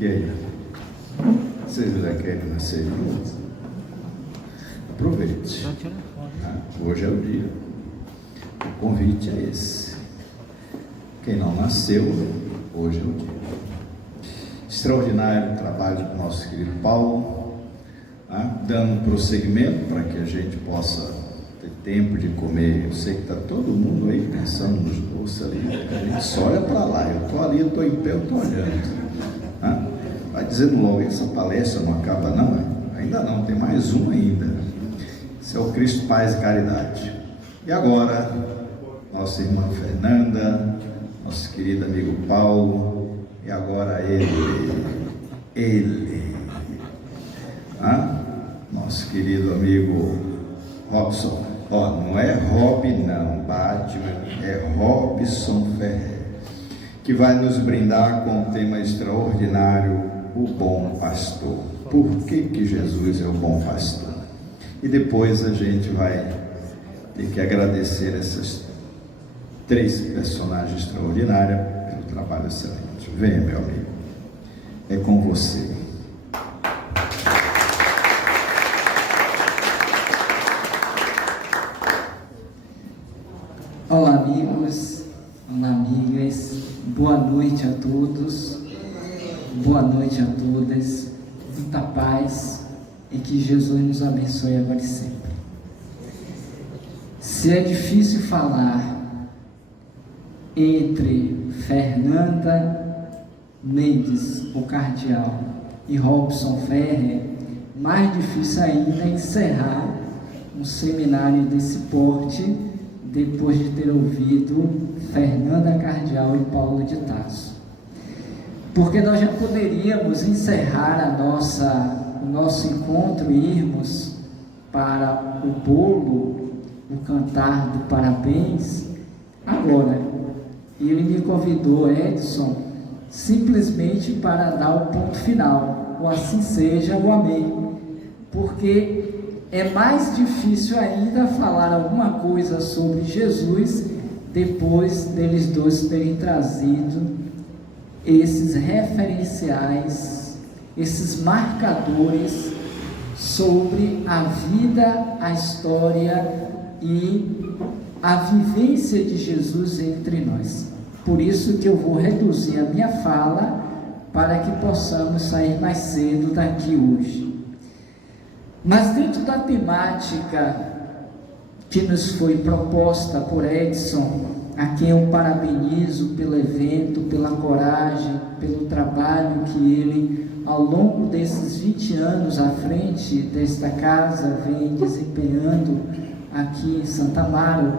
E aí? Vocês já querem nascer juntos? Aproveite. Hoje é o dia. O convite é esse. Quem não nasceu, hoje é o dia. Extraordinário trabalho do nosso querido Paulo, dando prosseguimento para que a gente possa ter tempo de comer. Eu sei que está todo mundo aí pensando nos doces ali, a gente só olha para lá. Eu estou ali, eu estou em pé, eu estou olhando. Vai dizendo logo, essa palestra não acaba não? Ainda não, tem mais uma ainda. Esse é o Cristo, Paz e Caridade. E agora, nossa irmã Fernanda, nosso querido amigo Paulo, e agora ele, nosso querido amigo Robson. Não é Rob não, Batman, é Robson Ferrer, que vai nos brindar com um tema extraordinário, o bom pastor. Por que Jesus é o bom pastor? E depois a gente vai ter que agradecer essas três personagens extraordinárias pelo trabalho excelente. Venha, meu amigo, é com você. Olá, amigos, olá, amigas, boa noite a todos, boa noite a todas, muita paz e que Jesus nos abençoe agora e sempre. Se é difícil falar entre Fernanda Mendes, o cardeal, e Robson Ferrer, mais difícil ainda é encerrar um seminário desse porte depois de ter ouvido Fernanda Cardial e Paulo de Tarso. Porque nós já poderíamos encerrar o nosso encontro e irmos para o bolo, o cantar do parabéns, agora. Ele me convidou, Edson, simplesmente para dar o ponto final, o assim seja, o amém, porque é mais difícil ainda falar alguma coisa sobre Jesus depois deles dois terem trazido esses referenciais, esses marcadores sobre a vida, a história e a vivência de Jesus entre nós. Por isso que eu vou reduzir a minha fala para que possamos sair mais cedo daqui hoje. Mas dentro da temática que nos foi proposta por Edson, a quem eu parabenizo pelo evento, pela coragem, pelo trabalho que ele, ao longo desses 20 anos à frente desta casa, vem desempenhando aqui em Santa Amaro,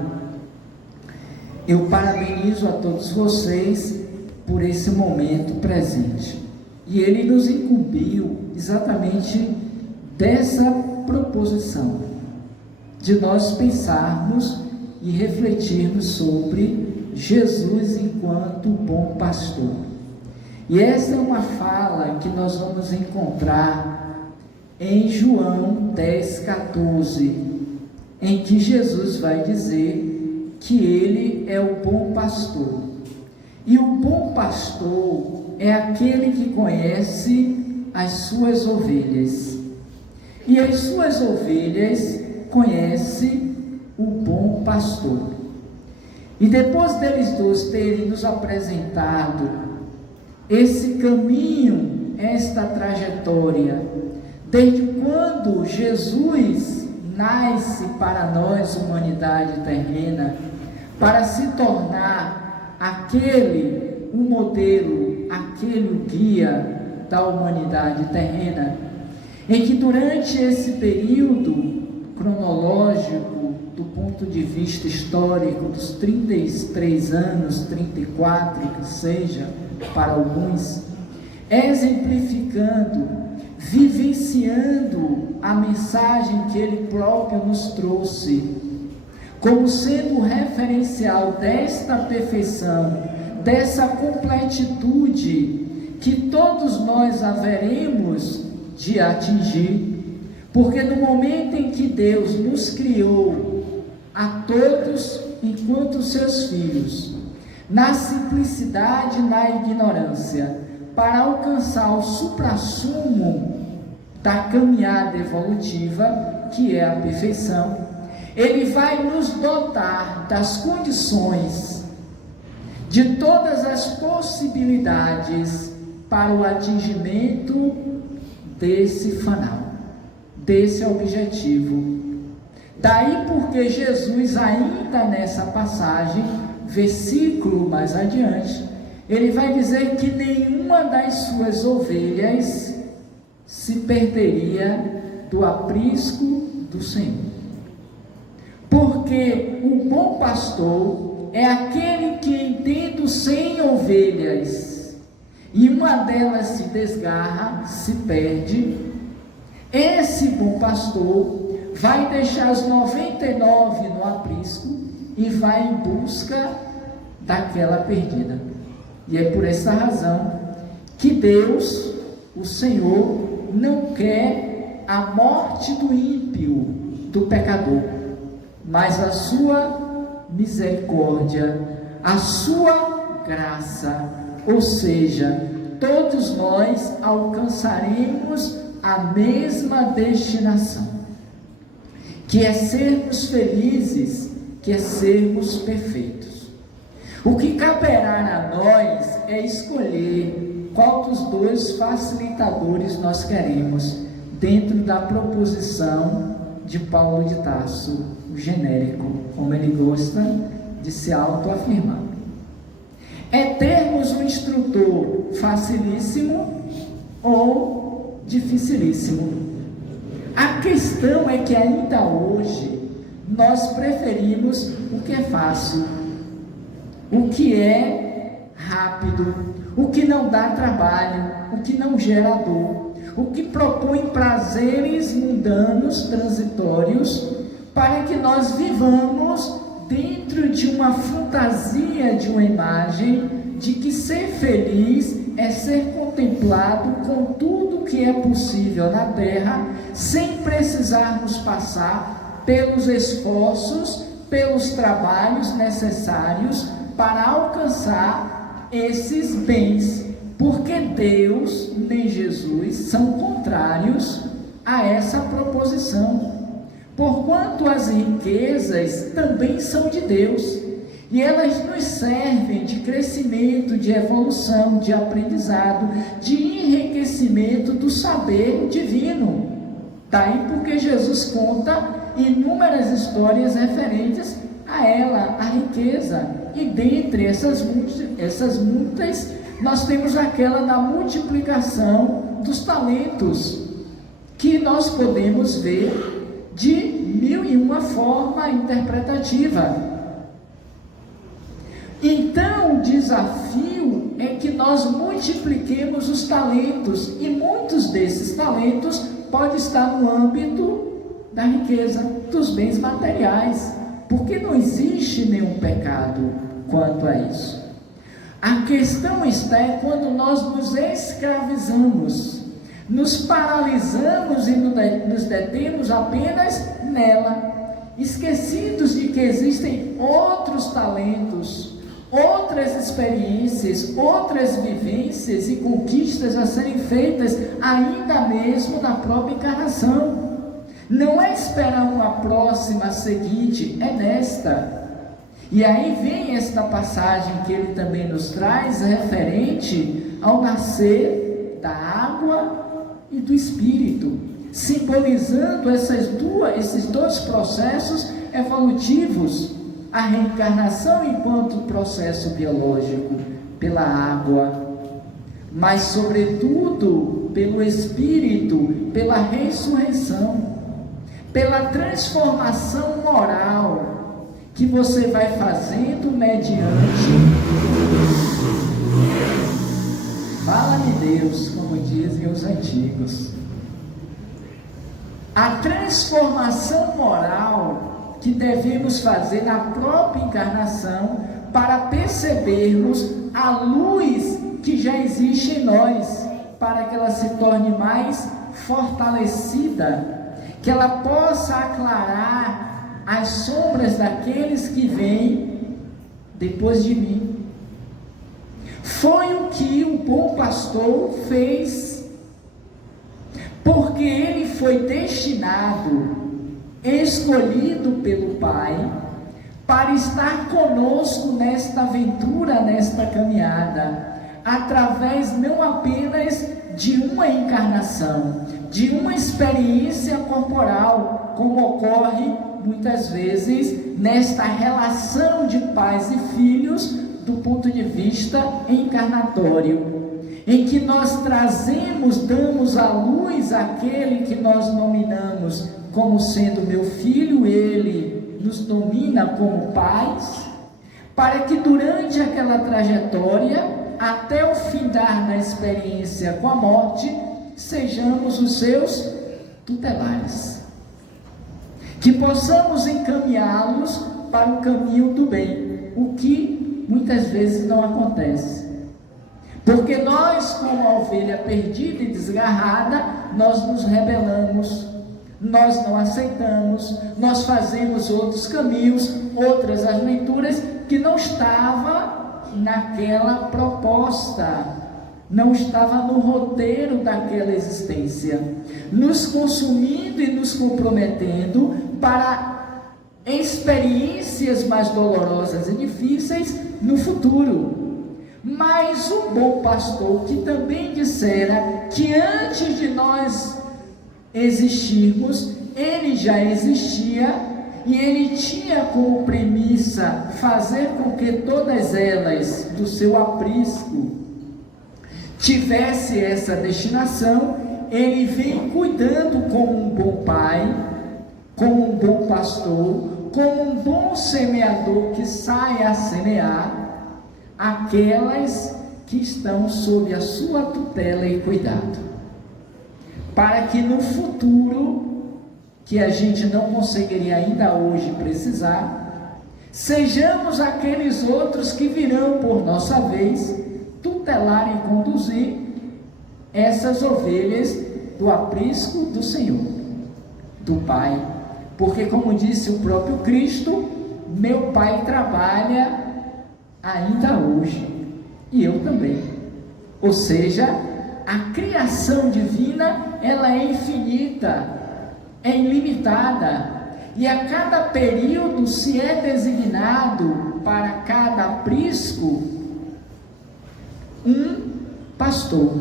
eu parabenizo a todos vocês por esse momento presente. E ele nos incumbiu exatamente dessa proposição, de nós pensarmos e refletirmos sobre Jesus enquanto bom pastor. E essa é uma fala que nós vamos encontrar em João 10,14, em que Jesus vai dizer que ele é o bom pastor. E o bom pastor é aquele que conhece as suas ovelhas. E as suas ovelhas conhecem o bom pastor. E depois deles dois terem nos apresentado esse caminho, esta trajetória, desde quando Jesus nasce para nós, humanidade terrena, para se tornar aquele, o modelo, aquele o guia da humanidade terrena, em que durante esse período cronológico, do ponto de vista histórico, dos 33 anos, 34, que seja, para alguns, exemplificando, vivenciando a mensagem que ele próprio nos trouxe, como sendo o referencial desta perfeição, dessa completitude que todos nós haveremos de atingir, porque no momento em que Deus nos criou a todos enquanto seus filhos, na simplicidade, na ignorância, para alcançar o suprassumo da caminhada evolutiva, que é a perfeição. Ele vai nos dotar das condições, de todas as possibilidades para o atingimento desse fanal, desse objetivo. Daí porque Jesus, ainda nessa passagem, versículo mais adiante, ele vai dizer que nenhuma das suas ovelhas se perderia do aprisco do Senhor. Porque o bom pastor é aquele que, tendo 100 ovelhas, e uma delas se desgarra, se perde, esse bom pastor vai deixar as 99 no aprisco e vai em busca daquela perdida. E é por essa razão que Deus, o Senhor, não quer a morte do ímpio, do pecador, mas a sua misericórdia, a sua graça, ou seja, todos nós alcançaremos a mesma destinação, que é sermos felizes, que é sermos perfeitos. O que caberá a nós é escolher qual dos dois facilitadores nós queremos, dentro da proposição de Paulo de Tarso, o genérico, como ele gosta de se autoafirmar. É termos um instrutor facilíssimo ou dificilíssimo. A questão é que ainda hoje nós preferimos o que é fácil, o que é rápido, o que não dá trabalho, o que não gera dor, o que propõe prazeres mundanos, transitórios, para que nós vivamos dentro de uma fantasia, de uma imagem, de que ser feliz é ser contemplado com tudo que é possível na terra, sem precisarmos passar pelos esforços, pelos trabalhos necessários para alcançar esses bens, porque Deus nem Jesus são contrários a essa proposição. Porquanto as riquezas também são de Deus, e elas nos servem de crescimento, de evolução, de aprendizado, de enriquecimento do saber divino. Daí porque Jesus conta inúmeras histórias referentes a ela, a riqueza, e dentre essas muitas, nós temos aquela da multiplicação dos talentos, que nós podemos ver de 1001 forma interpretativa. Então o desafio é que nós multipliquemos os talentos, e muitos desses talentos podem estar no âmbito da riqueza, dos bens materiais, porque não existe nenhum pecado quanto a isso. A questão está quando nós nos escravizamos, nos paralisamos e nos detemos apenas nela, esquecidos de que existem outros talentos, outras experiências, outras vivências e conquistas a serem feitas ainda mesmo na própria encarnação. Não é esperar uma próxima seguinte, é nesta. E aí vem esta passagem que ele também nos traz, referente ao nascer da água e do Espírito, simbolizando esses dois processos evolutivos, a reencarnação enquanto processo biológico pela água, mas sobretudo pelo Espírito, pela ressurreição, pela transformação moral que você vai fazendo mediante, fala-me Deus, como dizem os antigos, a transformação moral que devemos fazer na própria encarnação, para percebermos a luz que já existe em nós, para que ela se torne mais fortalecida, que ela possa aclarar as sombras daqueles que vêm depois de mim. Foi o que o bom pastor fez, porque ele foi destinado, escolhido pelo Pai, para estar conosco nesta aventura, nesta caminhada, através não apenas de uma encarnação, de uma experiência corporal, como ocorre muitas vezes nesta relação de pais e filhos do ponto de vista encarnatório, em que nós trazemos, damos à luz aquele que nós nominamos como sendo meu filho, ele nos domina como pais, para que durante aquela trajetória, até o findar da experiência com a morte, sejamos os seus tutelares, que possamos encaminhá-los para o caminho do bem, o que muitas vezes não acontece, porque nós, como a ovelha perdida e desgarrada, nós nos rebelamos, nós não aceitamos, nós fazemos outros caminhos, outras aventuras que não estava naquela proposta, não estava no roteiro daquela existência, nos consumindo e nos comprometendo para experiências mais dolorosas e difíceis no futuro. Mas o bom pastor, que também dissera que antes de nós existirmos, ele já existia, e ele tinha como premissa fazer com que todas elas, do seu aprisco, tivesse essa destinação. Ele vem cuidando como um bom pai, como um bom pastor, como um bom semeador que sai a semear aquelas que estão sob a sua tutela e cuidado, para que no futuro, que a gente não conseguiria ainda hoje precisar, sejamos aqueles outros que virão por nossa vez tutelar e conduzir essas ovelhas do aprisco do Senhor, do Pai, porque como disse o próprio Cristo, meu Pai trabalha ainda hoje, e eu também. Ou seja, a criação divina, ela é infinita, é ilimitada, e a cada período se é designado para cada aprisco um pastor,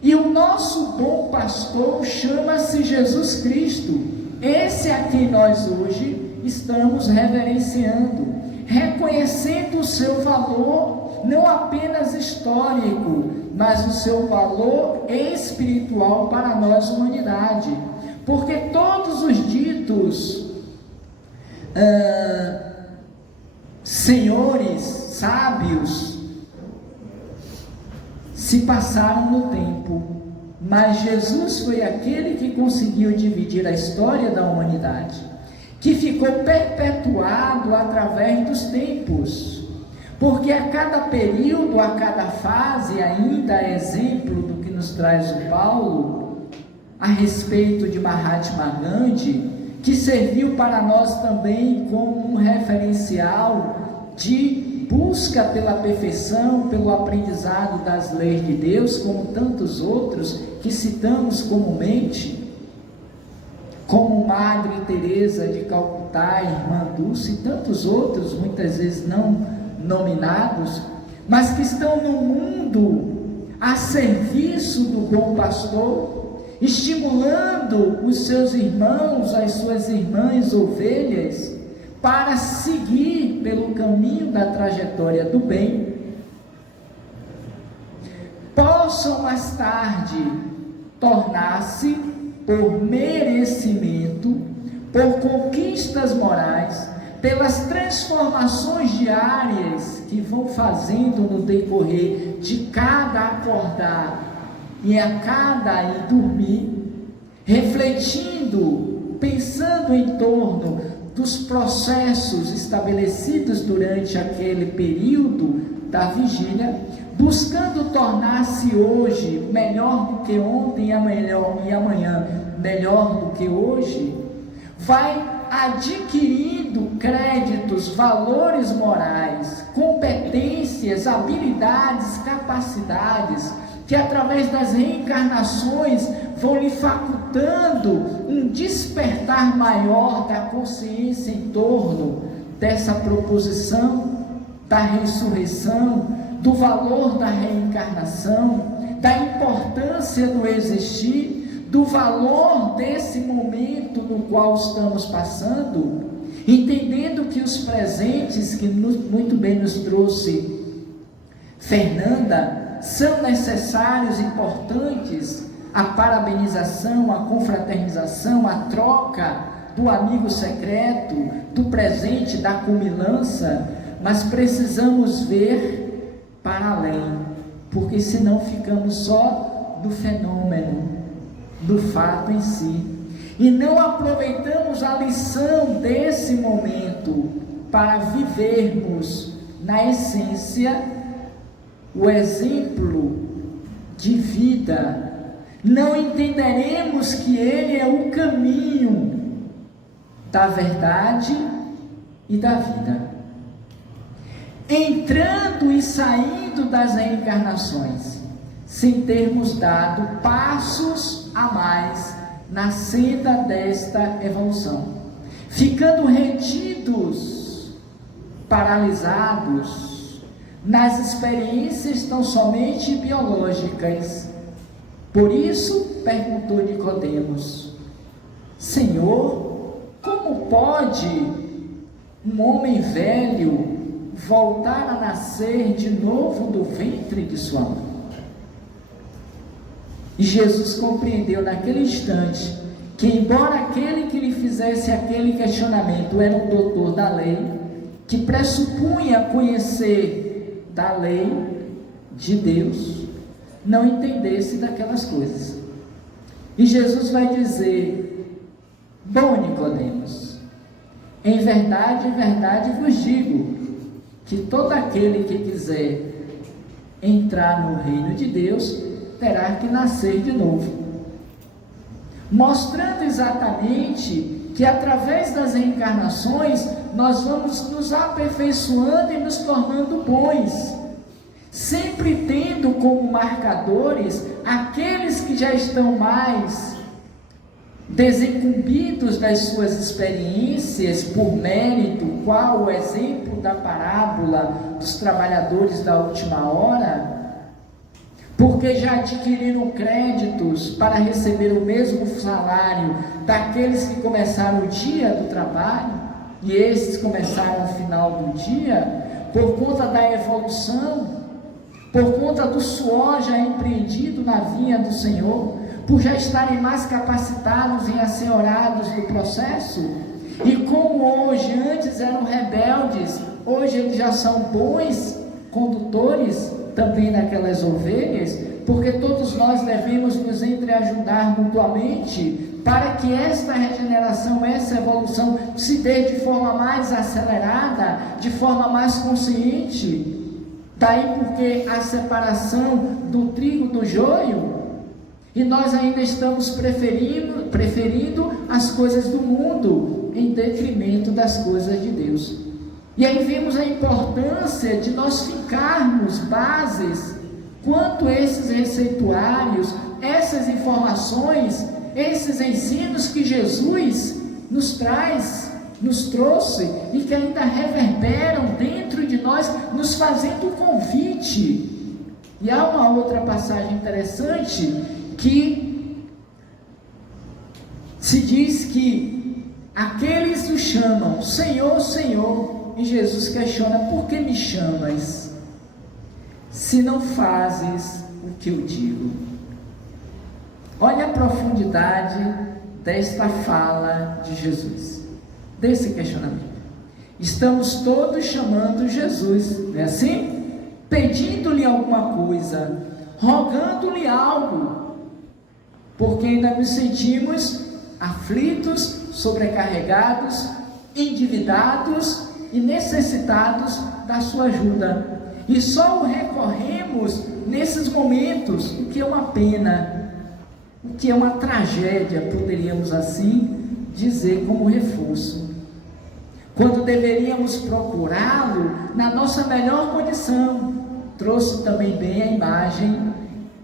e o nosso bom pastor chama-se Jesus Cristo, esse a quem nós hoje estamos reverenciando, reconhecendo o seu valor, não apenas histórico, mas o seu valor espiritual para nós, humanidade, porque todos os ditos senhores, sábios, se passaram no tempo, mas Jesus foi aquele que conseguiu dividir a história da humanidade, que ficou perpetuado através dos tempos, porque a cada período, a cada fase, ainda é exemplo do que nos traz o Paulo, a respeito de Mahatma Gandhi, que serviu para nós também como um referencial de busca pela perfeição, pelo aprendizado das leis de Deus, como tantos outros que citamos comumente, como Madre Teresa de Calcutá, Irmã Dulce e tantos outros, muitas vezes não nominados, mas que estão no mundo a serviço do bom pastor, estimulando os seus irmãos, as suas irmãs ovelhas, para seguir pelo caminho da trajetória do bem, possam mais tarde tornar-se, por merecimento, por conquistas morais, pelas transformações diárias que vão fazendo no decorrer de cada acordar e a cada ir dormir, refletindo, pensando em torno dos processos estabelecidos durante aquele período da vigília, buscando tornar-se hoje melhor do que ontem e amanhã melhor do que hoje, vai adquirindo créditos, valores morais competências, habilidades, capacidades, que através das reencarnações vão lhe facultando um despertar maior da consciência em torno dessa proposição da ressurreição, do valor da reencarnação, da importância do existir, do valor desse momento no qual estamos passando, entendendo que os presentes que muito bem nos trouxe Fernanda são necessários, importantes, a parabenização, a confraternização, a troca do amigo secreto, do presente, da comilança, mas precisamos ver para além, porque senão ficamos só do fenômeno, do fato em si, e não aproveitamos a lição desse momento para vivermos na essência o exemplo de vida. Não entenderemos que ele é o caminho da verdade e da vida, entrando e saindo das reencarnações, sem termos dado passos a mais na senda desta evolução, ficando retidos, paralisados nas experiências tão somente biológicas. Por isso perguntou Nicodemos: Senhor, como pode um homem velho voltar a nascer de novo do ventre de sua mãe? E Jesus compreendeu naquele instante que, embora aquele que lhe fizesse aquele questionamento era um doutor da lei, que pressupunha conhecer da lei de Deus, não entendesse daquelas coisas. E Jesus vai dizer: bom, Nicodemos, em verdade vos digo, que todo aquele que quiser entrar no reino de Deus, terá que nascer de novo. Mostrando exatamente que através das reencarnações, nós vamos nos aperfeiçoando e nos tornando bons, sempre tendo como marcadores aqueles que já estão mais desincumbidos das suas experiências por mérito, qual o exemplo da parábola dos trabalhadores da última hora, porque já adquiriram créditos para receber o mesmo salário daqueles que começaram o dia do trabalho, e esses começaram o final do dia, por conta da evolução, por conta do suor já empreendido na vinha do Senhor, por já estarem mais capacitados e assenhorados do processo. E como hoje, antes eram rebeldes, hoje eles já são bons condutores também daquelas ovelhas, porque todos nós devemos nos entreajudar mutuamente para que esta regeneração, essa evolução se dê de forma mais acelerada, de forma mais consciente. Daí porque a separação do trigo do joio, e nós ainda estamos preferindo as coisas do mundo em detrimento das coisas de Deus. E aí vemos a importância de nós ficarmos bases quanto a esses receituários, essas informações, esses ensinos que Jesus nos traz, nos trouxe e que ainda reverberam dentro de nós, nos fazendo um convite. E há uma outra passagem interessante que se diz que aqueles o chamam Senhor, Senhor, e Jesus questiona: por que me chamas, se não fazes o que eu digo? Olha a profundidade desta fala de Jesus, desse questionamento. Estamos todos chamando Jesus, não é assim? Pedindo-lhe alguma coisa, rogando-lhe algo, porque ainda nos sentimos aflitos, sobrecarregados, endividados e necessitados da sua ajuda, e só o recorremos nesses momentos, o que é uma pena, o que é uma tragédia, poderíamos assim dizer como reforço, quando deveríamos procurá-lo na nossa melhor condição. Trouxe também bem a imagem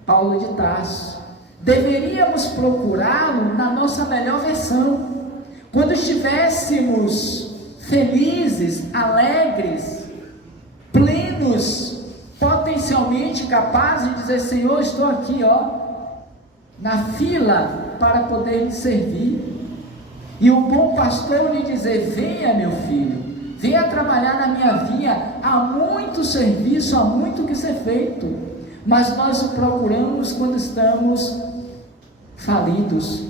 Paulo de Tarso. Deveríamos procurá-lo na nossa melhor versão, quando estivéssemos felizes, alegres, plenos, potencialmente capazes de dizer: Senhor, estou aqui, na fila para poder lhe servir. E o bom pastor lhe dizer: venha, meu filho, venha trabalhar na minha vinha. Há muito serviço, há muito que ser feito, mas nós o procuramos quando estamos falidos,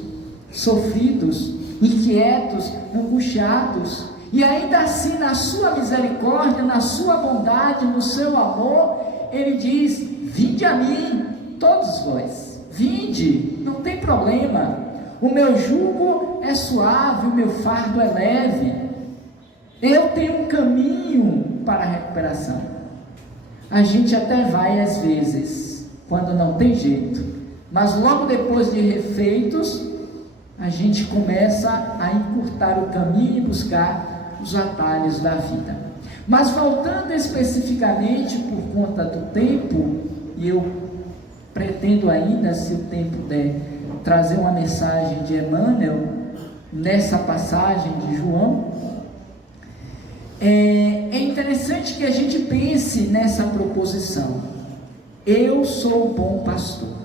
sofridos, inquietos, angustiados. E ainda assim, na sua misericórdia, na sua bondade, no seu amor, ele diz: vinde a mim, todos vós, vinde, não tem problema, o meu jugo é suave, o meu fardo é leve, eu tenho um caminho para a recuperação. A gente até vai às vezes, quando não tem jeito, mas logo depois de refeitos, a gente começa a encurtar o caminho e buscar os atalhos da vida. Mas voltando especificamente, por conta do tempo, e eu pretendo ainda, se o tempo der, trazer uma mensagem de Emmanuel nessa passagem de João, é interessante que a gente pense nessa proposição: eu sou o bom pastor,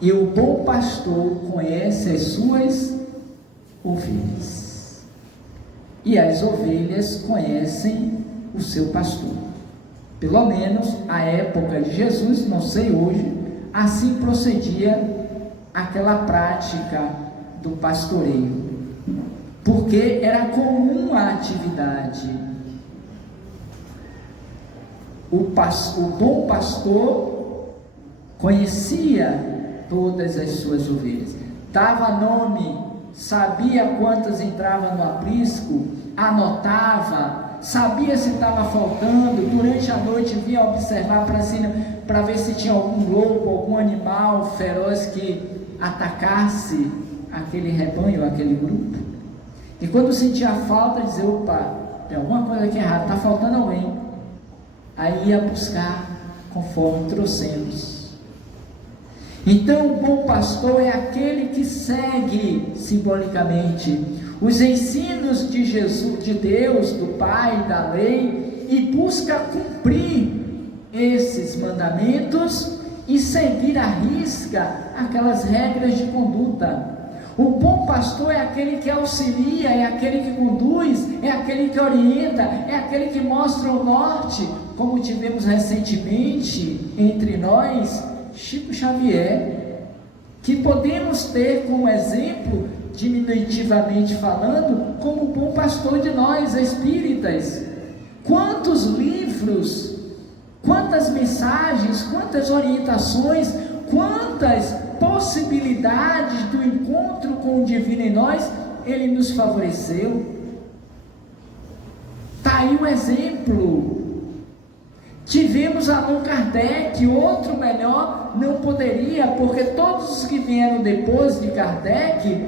e o bom pastor conhece as suas ovelhas, e as ovelhas conhecem o seu pastor. Pelo menos a época de Jesus, não sei hoje, assim procedia aquela prática do pastoreio, porque era comum a atividade. O bom pastor conhecia todas as suas ovelhas, dava nome, sabia quantas entravam no aprisco, anotava, sabia se estava faltando, durante a noite vinha observar para cima, para ver se tinha algum lobo, algum animal feroz que atacasse aquele rebanho, aquele grupo. E quando sentia falta, dizia: opa, tem alguma coisa aqui errada, está faltando alguém. Aí ia buscar conforme trouxemos. Então o bom pastor é aquele que segue simbolicamente os ensinos de Jesus, de Deus, do Pai, da lei, e busca cumprir esses mandamentos e seguir à risca aquelas regras de conduta. O bom pastor é aquele que auxilia, é aquele que conduz, é aquele que orienta, é aquele que mostra o norte, como tivemos recentemente entre nós Chico Xavier, que podemos ter como exemplo, diminutivamente falando, como bom pastor de nós espíritas. Quantos livros, quantas mensagens, quantas orientações, quantas possibilidades do encontro com o divino em nós ele nos favoreceu. Está aí um exemplo. Tivemos Allan Kardec, outro melhor não poderia, porque todos os que vieram depois de Kardec,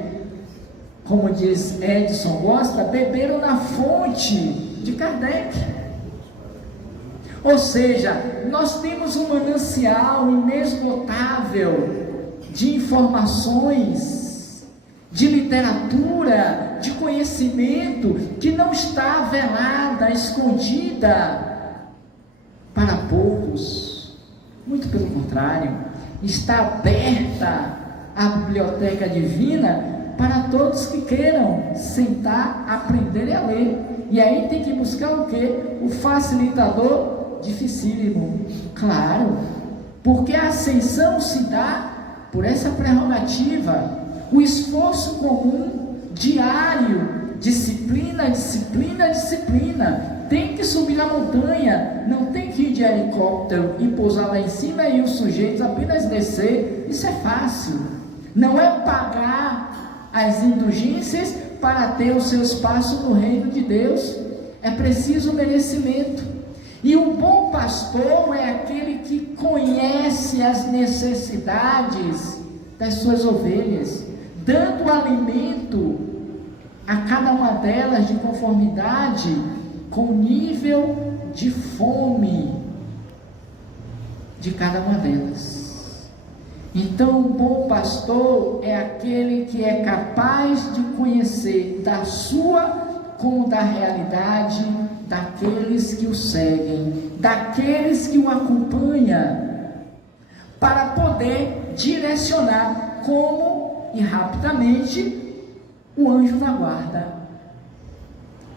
como diz Edson Costa, beberam na fonte de Kardec. Ou seja, nós temos um manancial inesgotável de informações, de literatura, de conhecimento, que não está velada, escondida para poucos. Muito pelo contrário, está aberta a biblioteca divina para todos que queiram sentar, aprender e a ler. E aí tem que buscar o quê? O facilitador dificílimo, claro, porque a ascensão se dá por essa prerrogativa, o esforço comum, diário, disciplina, disciplina, disciplina. Tem que subir na montanha, não tem que ir de helicóptero e pousar lá em cima e os sujeitos apenas descer. Isso é fácil. Não é pagar as indulgências para ter o seu espaço no reino de Deus. É preciso merecimento. E o bom pastor é aquele que conhece as necessidades das suas ovelhas, dando alimento a cada uma delas de conformidade com o nível de fome de cada uma delas. Então, o bom pastor é aquele que é capaz de conhecer da sua como da realidade daqueles que o seguem, daqueles que o acompanham, para poder direcionar como e rapidamente o anjo da guarda,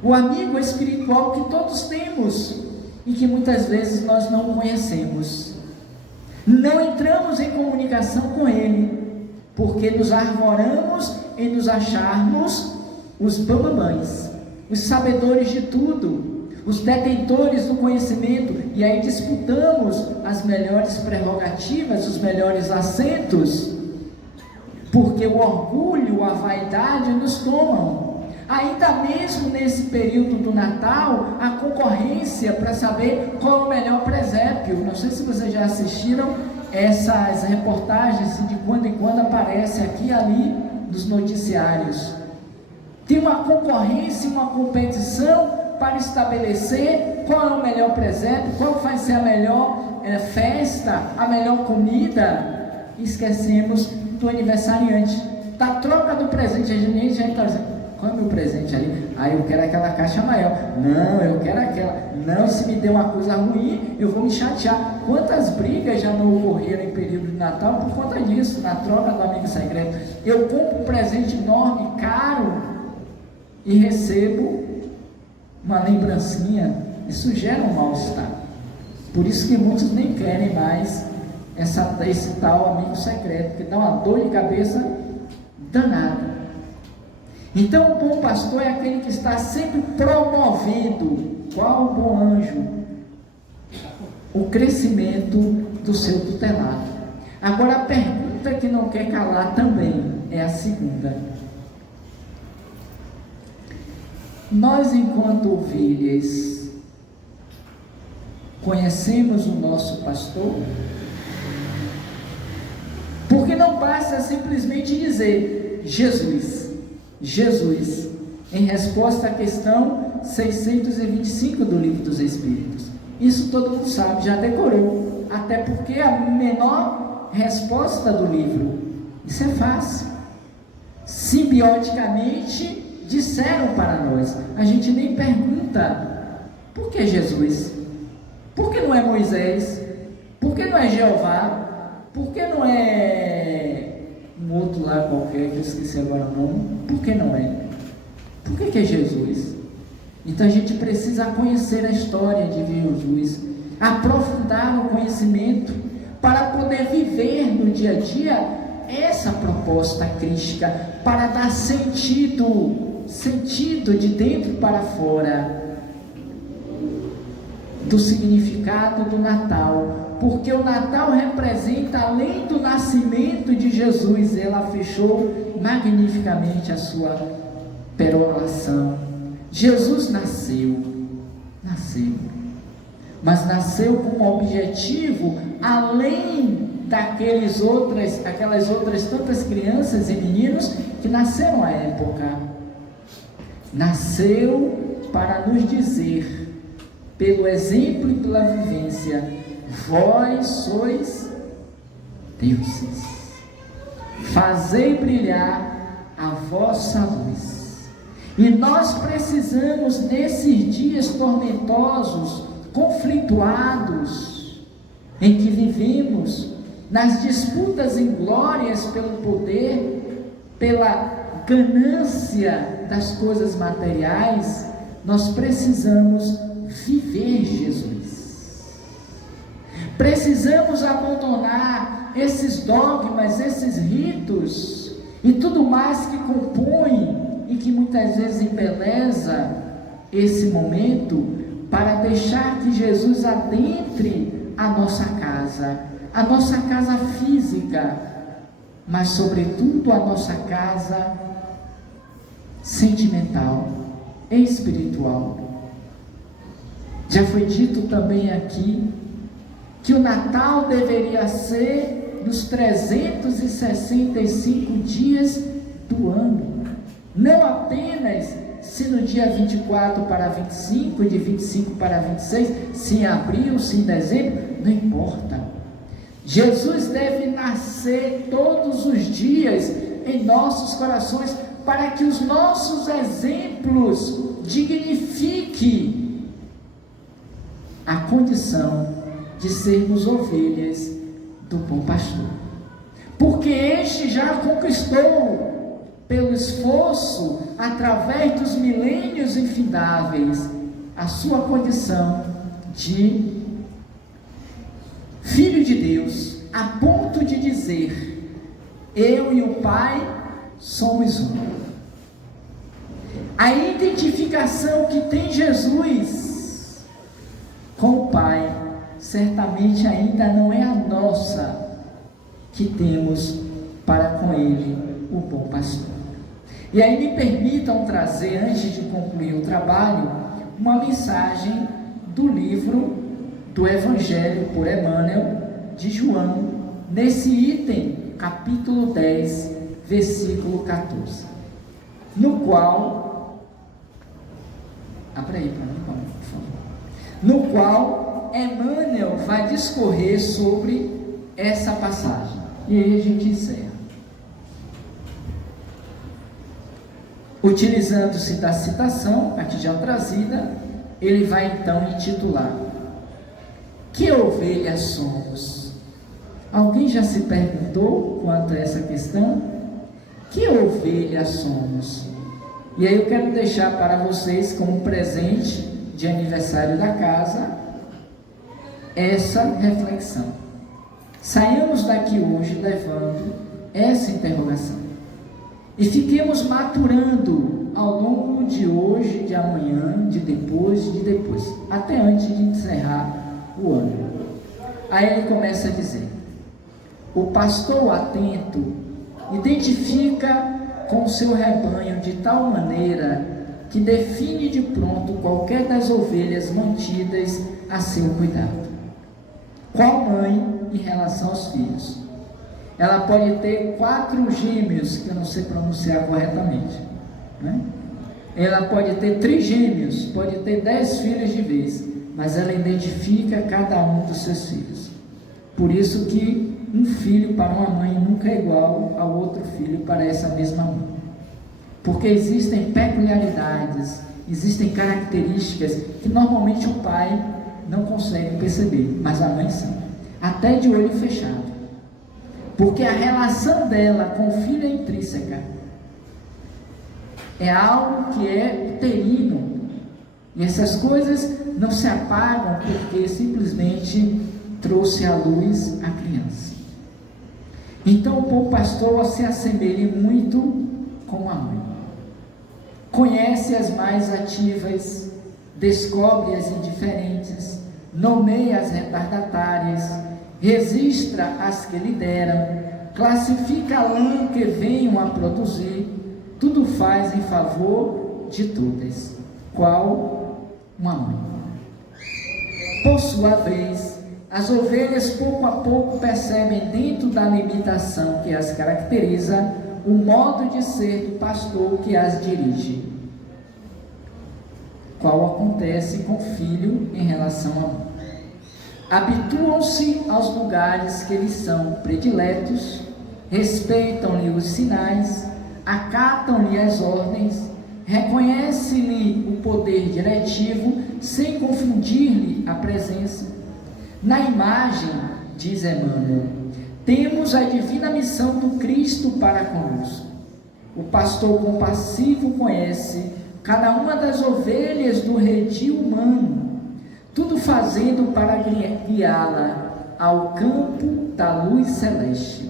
o amigo espiritual que todos temos e que muitas vezes nós não conhecemos. Não entramos em comunicação com ele, porque nos arvoramos em nos acharmos os bambamães, os sabedores de tudo, os detentores do conhecimento, e aí disputamos as melhores prerrogativas, os melhores assentos, porque o orgulho, a vaidade nos tomam. Ainda mesmo nesse período do Natal, a concorrência para saber qual é o melhor presépio. Não sei se vocês já assistiram essas reportagens que de quando em quando aparece aqui e ali nos noticiários. Tem uma concorrência, uma competição para estabelecer qual é o melhor presépio, qual vai ser a melhor festa, a melhor comida. Esquecemos do aniversariante, da troca do presente. A gente já está dizendo: qual é o meu presente ali? Eu quero aquela caixa maior. Não, eu quero aquela. Não, se me der uma coisa ruim, eu vou me chatear. Quantas brigas já não ocorreram em período de Natal por conta disso, na troca do amigo secreto? Eu compro um presente enorme, caro, e recebo uma lembrancinha. Isso gera um mal-estar. Por isso que muitos nem querem mais esse tal amigo secreto, que dá uma dor de cabeça danada. Então, o bom pastor é aquele que está sempre promovendo, qual o bom anjo, o crescimento do seu tutelado. Agora, a pergunta que não quer calar também é a segunda: nós, enquanto ovelhas, conhecemos o nosso pastor? Porque não basta simplesmente dizer Jesus, Jesus, em resposta à questão 625 do Livro dos Espíritos. Isso todo mundo sabe, já decorou, até porque é a menor resposta do livro. Isso é fácil. Simbioticamente disseram para nós. A gente nem pergunta: por que Jesus? Por que não é Moisés? Por que não é Jeová? Por que não é um outro lá qualquer, que eu esqueci agora o nome? Por que não é? Por que é Jesus? Então a gente precisa conhecer a história de Jesus, aprofundar o conhecimento, para poder viver no dia a dia essa proposta crística, para dar sentido de dentro para fora, do significado do Natal. Porque o Natal representa, além do nascimento de Jesus, ela fechou magnificamente a sua perolação. Jesus nasceu, mas nasceu com um objetivo, além aquelas outras tantas crianças e meninos que nasceram à época. Nasceu para nos dizer, pelo exemplo e pela vivência: vós sois deuses, fazei brilhar a vossa luz. E nós precisamos, nesses dias tormentosos, conflituados, em que vivemos, nas disputas inglórias pelo poder, pela ganância das coisas materiais, nós precisamos viver Jesus. Precisamos abandonar esses dogmas, esses ritos e tudo mais que compõe e que muitas vezes embeleza esse momento, para deixar que Jesus adentre a nossa casa física, mas sobretudo a nossa casa sentimental, espiritual. Já foi dito também aqui que o Natal deveria ser nos 365 dias do ano. Não apenas se no dia 24 para 25, de 25 para 26, se em abril, se em dezembro, não importa. Jesus deve nascer todos os dias em nossos corações, para que os nossos exemplos dignifiquem a condição de sermos ovelhas do bom pastor. Porque este já conquistou, pelo esforço, através dos milênios infindáveis, a sua condição de filho de Deus, a ponto de dizer: eu e o Pai somos um. A identificação que tem Jesus com o Pai, certamente ainda não é a nossa que temos para com Ele, o bom pastor. E aí me permitam trazer, antes de concluir o trabalho, uma mensagem do livro do Evangelho por Emmanuel, de João, nesse item, capítulo 10, versículo 14, no qual, abra aí para mim, por favor, no qual Emmanuel vai discorrer sobre essa passagem, e aí a gente encerra. Utilizando-se da citação, aqui já trazida, ele vai então intitular: que ovelhas somos? Alguém já se perguntou quanto a essa questão? Que ovelhas somos? E aí eu quero deixar para vocês, como presente de aniversário da casa, essa reflexão. Saiamos daqui hoje levando essa interrogação e fiquemos maturando ao longo de hoje, de amanhã, de depois, até antes de encerrar o ano. Aí ele começa a dizer: o pastor atento identifica com o seu rebanho de tal maneira que define de pronto qualquer das ovelhas mantidas a seu cuidado. Qual mãe em relação aos filhos? Ela pode ter 4 gêmeos, que eu não sei pronunciar corretamente, né? Ela pode ter trigêmeos, pode ter 10 filhos de vez, mas ela identifica cada um dos seus filhos. Por isso que um filho para uma mãe nunca é igual ao outro filho para essa mesma mãe. Porque existem peculiaridades, existem características que normalmente o pai não consegue perceber, mas a mãe sim, até de olho fechado. Porque a relação dela com o filho é intrínseca. É algo que é uterino. E essas coisas não se apagam porque simplesmente trouxe à luz a criança. Então o bom pastor se assemelha muito com a mãe. Conhece as mais ativas, descobre as indiferentes, nomeia as retardatárias, registra as que lideram, classifica a lã que venham a produzir, tudo faz em favor de todas, qual uma mãe. Por sua vez, as ovelhas pouco a pouco percebem, dentro da limitação que as caracteriza, o modo de ser do pastor que as dirige, qual acontece com o filho em relação à mãe. Habituam-se aos lugares que lhes são prediletos, respeitam-lhe os sinais, acatam-lhe as ordens, reconhecem-lhe o poder diretivo, sem confundir-lhe a presença. Na imagem, diz Emmanuel, temos a divina missão do Cristo para conosco. O pastor compassivo conhece cada uma das ovelhas do redil humano, tudo fazendo para guiá-la ao campo da luz celeste.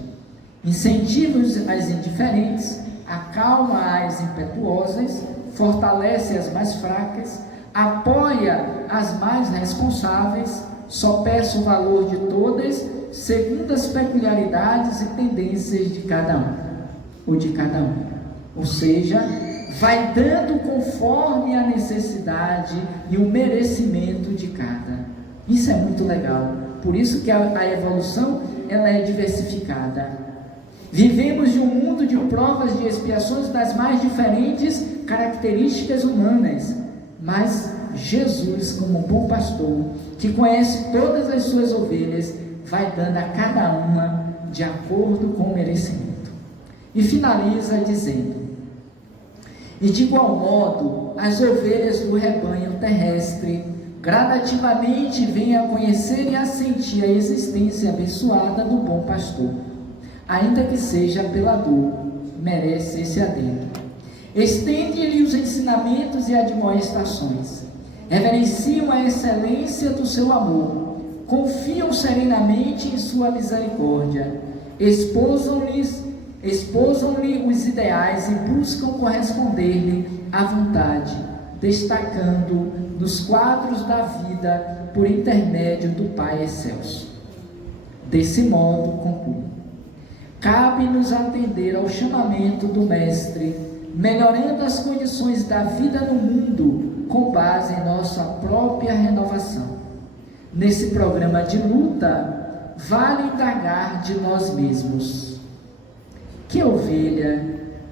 Incentiva as indiferentes, acalma as impetuosas, fortalece as mais fracas, apoia as mais responsáveis, sopesa o valor de todas, segundo as peculiaridades e tendências de cada um. Ou seja, vai dando conforme a necessidade e o merecimento de cada. Isso é muito legal. Por isso que a evolução ela é diversificada. Vivemos de um mundo de provas, de expiações das mais diferentes características humanas, mas Jesus, como bom pastor, que conhece todas as suas ovelhas, vai dando a cada uma de acordo com o merecimento. E finaliza dizendo: e de igual modo, as ovelhas do rebanho terrestre gradativamente vêm a conhecer e a sentir a existência abençoada do bom pastor, ainda que seja pela dor, merece esse adendo. Estende-lhe os ensinamentos e admoestações, reverenciam a excelência do seu amor, confiam serenamente em sua misericórdia, esposam-lhe os ideais e buscam corresponder-lhe à vontade, destacando nos quadros da vida por intermédio do Pai excelso. Desse modo, conclui: cabe-nos atender ao chamamento do Mestre, melhorando as condições da vida no mundo com base em nossa própria renovação. Nesse programa de luta, vale indagar de nós mesmos: que ovelha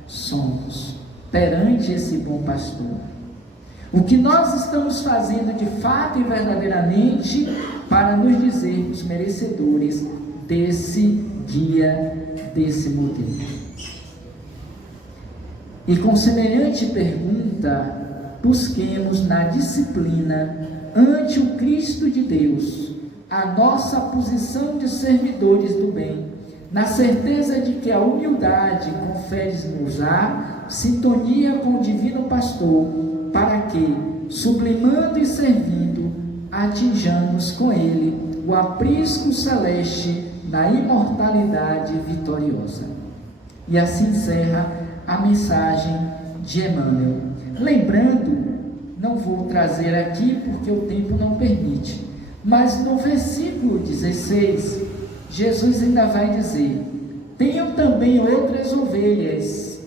somos perante esse bom pastor? O que nós estamos fazendo de fato e verdadeiramente para nos dizermos merecedores desse guia, desse modelo? E com semelhante pergunta, busquemos na disciplina ante o Cristo de Deus a nossa posição de servidores do bem, na certeza de que a humildade confere-nos-á sintonia com o Divino Pastor, para que, sublimando e servindo, atinjamos com Ele o aprisco celeste da imortalidade vitoriosa. E assim encerra a mensagem de Emmanuel. Lembrando, não vou trazer aqui porque o tempo não permite, mas no versículo 16, Jesus ainda vai dizer: tenho também outras ovelhas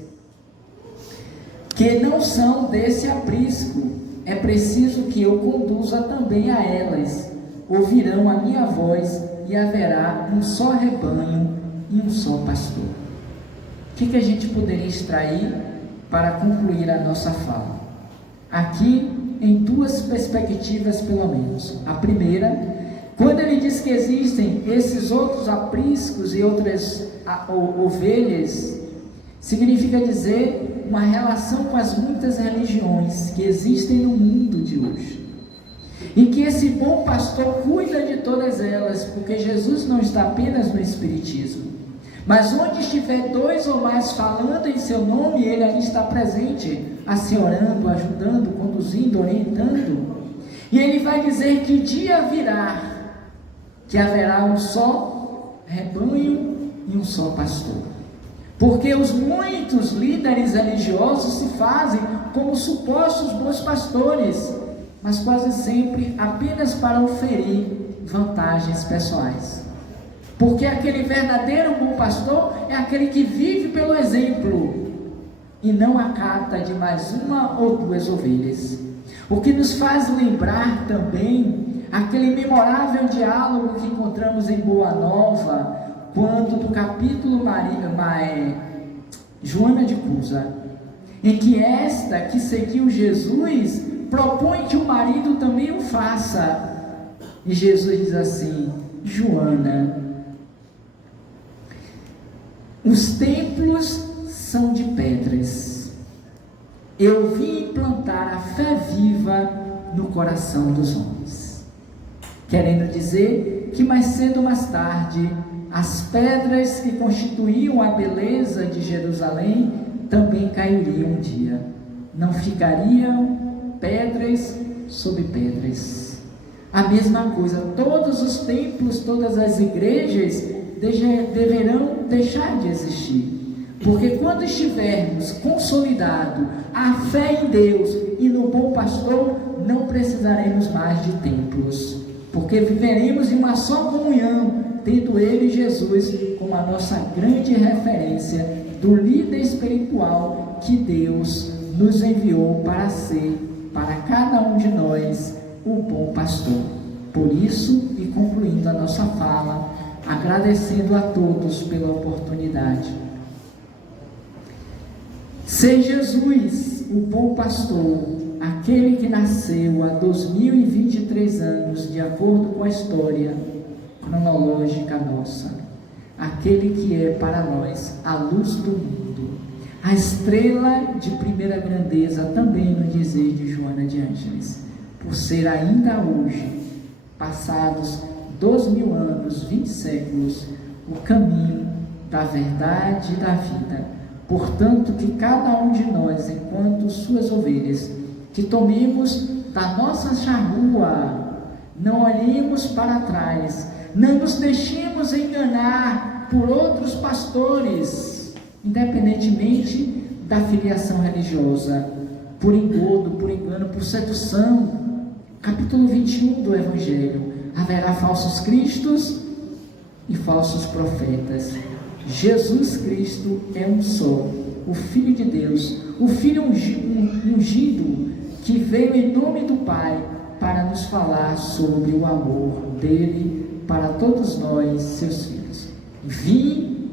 que não são desse aprisco, é preciso que eu conduza também a elas, ouvirão a minha voz e haverá um só rebanho e um só pastor. O que a gente poderia extrair para concluir a nossa fala? Aqui, em duas perspectivas pelo menos. A primeira, quando ele diz que existem esses outros apriscos e outras ovelhas, significa dizer uma relação com as muitas religiões que existem no mundo de hoje, e que esse bom pastor cuida de todas elas, porque Jesus não está apenas no Espiritismo, mas onde estiver dois ou mais falando em seu nome, ele ali está presente, assessorando, ajudando, conduzindo, orientando. E ele vai dizer que dia virá que haverá um só rebanho e um só pastor, porque os muitos líderes religiosos se fazem como supostos bons pastores, mas quase sempre apenas para oferir vantagens pessoais. Porque aquele verdadeiro bom pastor é aquele que vive pelo exemplo e não acata de mais uma ou duas ovelhas. O que nos faz lembrar também aquele memorável diálogo que encontramos em Boa Nova, quando do capítulo Joana de Cusa, em que esta que seguiu Jesus propõe que o marido também o faça, e Jesus diz assim: Joana, os templos são de pedras, eu vim implantar a fé viva no coração dos homens. Querendo dizer que mais cedo ou mais tarde, as pedras que constituíam a beleza de Jerusalém também cairiam um dia. Não ficariam pedras sobre pedras. A mesma coisa, todos os templos, todas as igrejas deverão deixar de existir. Porque quando estivermos consolidados a fé em Deus e no bom pastor, não precisaremos mais de templos. Porque viveremos em uma só comunhão, tendo Ele, Jesus, como a nossa grande referência do líder espiritual que Deus nos enviou para ser, para cada um de nós, o bom pastor. Por isso, e concluindo a nossa fala, agradecendo a todos pela oportunidade. Ser Jesus, o bom pastor, aquele que nasceu há 2023 anos, de acordo com a história cronológica nossa, aquele que é para nós a luz do mundo, a estrela de primeira grandeza, também no dizer de Joana de Ângeles, por ser ainda hoje, passados 2000 anos, 20 séculos, o caminho da verdade e da vida. Portanto, que cada um de nós, enquanto suas ovelhas, que tomemos da nossa charrua, não olhemos para trás, não nos deixemos enganar por outros pastores, independentemente da filiação religiosa, por engodo, por engano, por sedução. Capítulo 21 do Evangelho: haverá falsos cristos e falsos profetas. Jesus Cristo é um só, o Filho de Deus, o Filho ungido, que veio em nome do Pai para nos falar sobre o amor dele para todos nós, seus filhos. Vim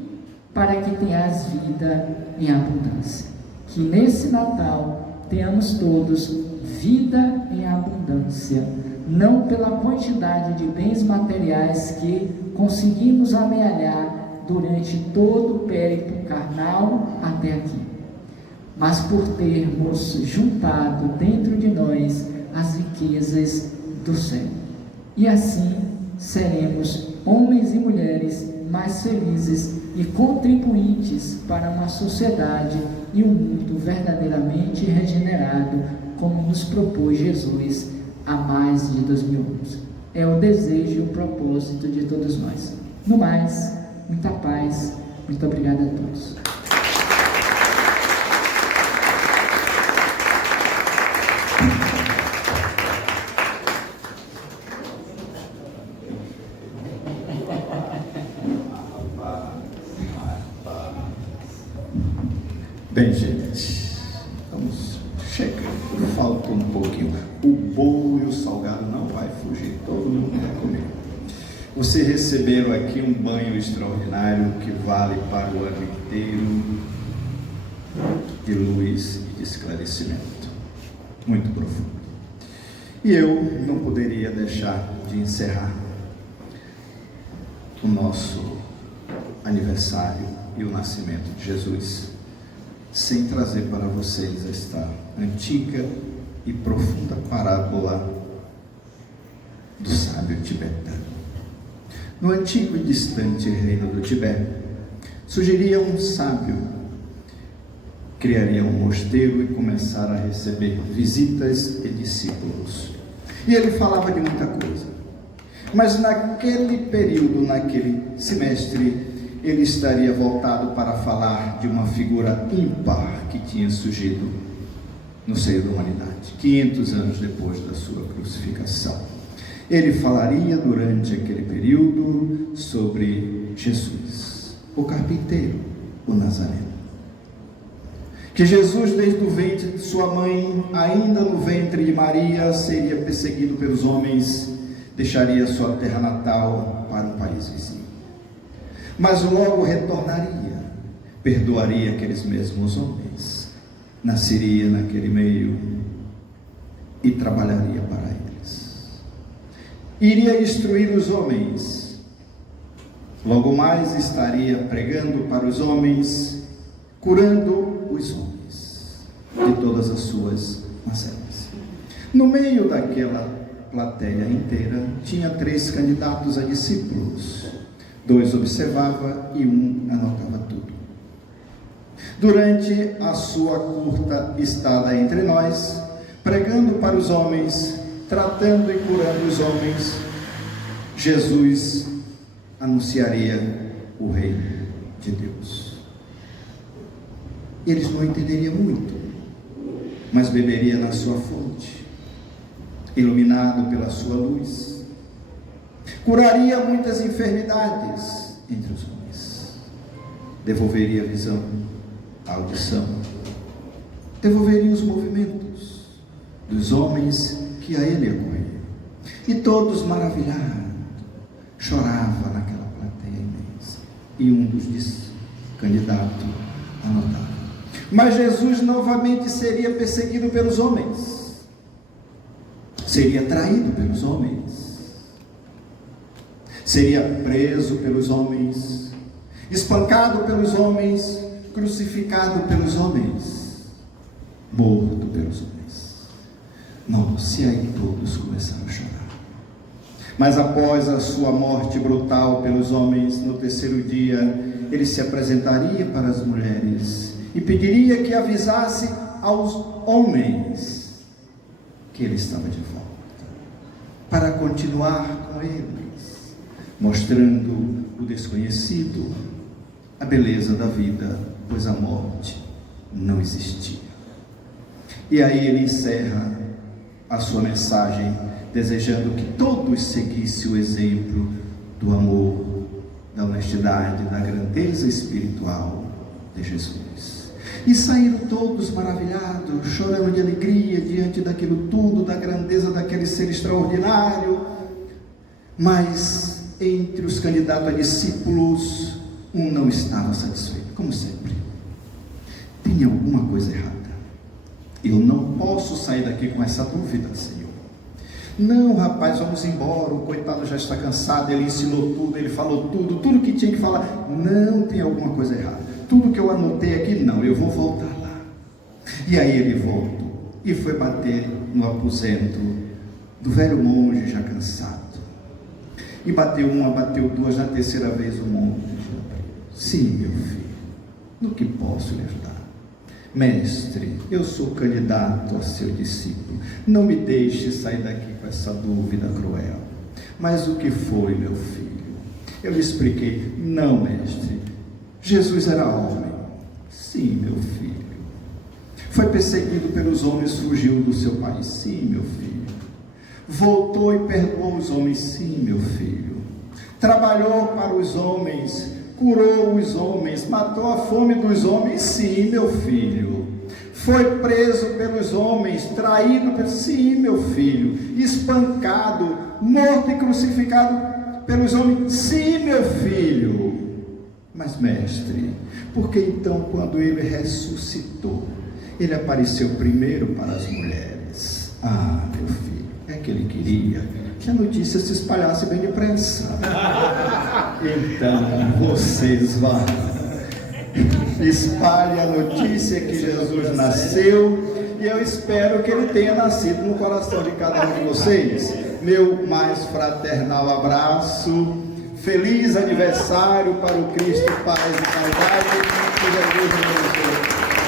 para que tenhas vida em abundância. Que nesse Natal tenhamos todos vida em abundância, não pela quantidade de bens materiais que conseguimos amealhar durante todo o périplo carnal até aqui, mas por termos juntado dentro de nós as riquezas do céu. E assim seremos homens e mulheres mais felizes e contribuintes para uma sociedade e um mundo verdadeiramente regenerado, como nos propôs Jesus há mais de 2000 anos. É o desejo e o propósito de todos nós. No mais, muita paz, muito obrigado a todos. Bem, gente, vamos chegando, falta um pouquinho. O bolo e o salgado não vai fugir, todo mundo vai comer. Vocês receberam aqui um banho extraordinário que vale para o ano inteiro, de luz e de esclarecimento, muito profundo. E eu não poderia deixar de encerrar o nosso aniversário e o nascimento de Jesus sem trazer para vocês esta antiga e profunda parábola do sábio tibetano. No antigo e distante reino do Tibete, surgiria um sábio, criaria um mosteiro e começara a receber visitas e discípulos. E ele falava de muita coisa. Mas naquele período, naquele semestre, ele estaria voltado para falar de uma figura ímpar que tinha surgido no seio da humanidade, 500 anos depois da sua crucificação. Ele falaria durante aquele período sobre Jesus, o carpinteiro, o Nazareno. Que Jesus, desde o ventre de sua mãe, ainda no ventre de Maria, seria perseguido pelos homens, deixaria sua terra natal para um país vizinho. Mas logo retornaria, perdoaria aqueles mesmos homens, nasceria naquele meio e trabalharia para eles. Iria instruir os homens, logo mais estaria pregando para os homens, curando os homens de todas as suas mazelas. No meio daquela plateia inteira, tinha 3 candidatos a discípulos. 2 observava e 1 anotava tudo. Durante a sua curta estada entre nós, pregando para os homens, tratando e curando os homens, Jesus anunciaria o reino de Deus. Eles não entenderiam muito, mas beberia na sua fonte, iluminado pela sua luz. Curaria muitas enfermidades entre os homens, devolveria a visão, a audição, devolveria os movimentos dos homens que a ele acolheram. E todos maravilhados, choravam naquela plateia. e um dos candidatos anotaram. Mas Jesus novamente seria perseguido pelos homens, seria traído pelos homens, seria preso pelos homens, espancado pelos homens, crucificado pelos homens, morto pelos homens. Nossa, e aí todos começaram a chorar. Mas após a sua morte brutal pelos homens, no terceiro dia, ele se apresentaria para as mulheres e pediria que avisasse aos homens que ele estava de volta, para continuar com eles, mostrando o desconhecido a beleza da vida, pois a morte não existia. E aí ele encerra a sua mensagem desejando que todos seguissem o exemplo do amor, da honestidade, da grandeza espiritual de Jesus. E saíram todos maravilhados, chorando de alegria diante daquilo tudo, da grandeza daquele ser extraordinário. Mas entre os candidatos a discípulos, um não estava satisfeito, como sempre. Tinha alguma coisa errada. Eu não posso sair daqui com essa dúvida, Senhor. Não, rapaz, vamos embora, o coitado já está cansado, ele ensinou tudo, ele falou tudo que tinha que falar. Não, tem alguma coisa errada. Tudo que eu anotei aqui, não, eu vou voltar lá. E aí ele voltou e foi bater no aposento do velho monge já cansado. E bateu uma, bateu duas, na terceira vez o monge: sim, meu filho, no que posso lhe ajudar? Mestre, eu sou candidato a seu discípulo, não me deixe sair daqui com essa dúvida cruel. Mas o que foi, meu filho? Eu lhe expliquei. Não, mestre, Jesus era homem. Sim, meu filho. Foi perseguido pelos homens, fugiu do seu país. Sim, meu filho. Voltou e perdoou os homens. Sim, meu filho. Trabalhou para os homens, curou os homens, matou a fome dos homens. Sim, meu filho. Foi preso pelos homens, traído pelos... Sim, meu filho. Espancado, morto e crucificado pelos homens. Sim, meu filho. Mas, mestre, por que então, quando ele ressuscitou, ele apareceu primeiro para as mulheres? Ah, meu filho, é que ele queria que a notícia se espalhasse bem depressa. Então, vocês vão, espalhe a notícia que Jesus nasceu, e eu espero que ele tenha nascido no coração de cada um de vocês. Meu mais fraternal abraço. Feliz aniversário para o Cristo, paz e caridade. Que Jesus nos abençoe.